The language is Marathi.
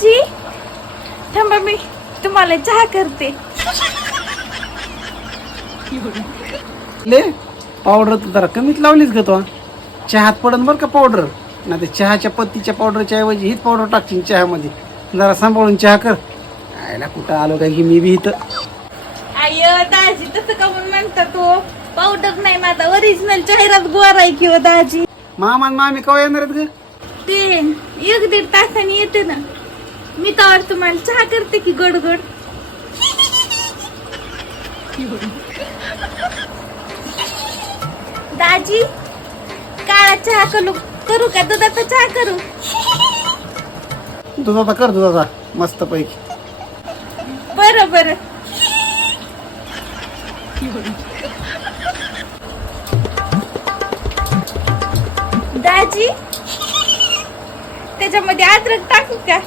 दाजी थांबा मी तुम्हाला चहा करते. ले पावडर तर जरा कमीच लावलीच ग तो. चहात पडन बरं का पावडर. नाही ते चहाच्या पत्तीच्या पावडरच्या ऐवजी हीच पावडर टाकशील चहामध्ये. जरा सांभाळून चहा कर. आयला कुठं आलो काय की मी बी इथं. आय दाजी तसं का म्हणता तो पावडर नाही माझा ओरिजिनल चेहराच गोरा आहे किंवा दाजी. मामा आणि मामी कवा येणार आहेत ग? ते 1-1.5 तासाने येते ना. मी तर तुम्हाला चहा करते की गोड गोड. दाजी काळा चहा करू का दुधाचा चहा करू? दुधाचा कर दुधाचा मस्त पैकी. बरं बरं. दाजी त्याच्यामध्ये अद्रक टाकू का?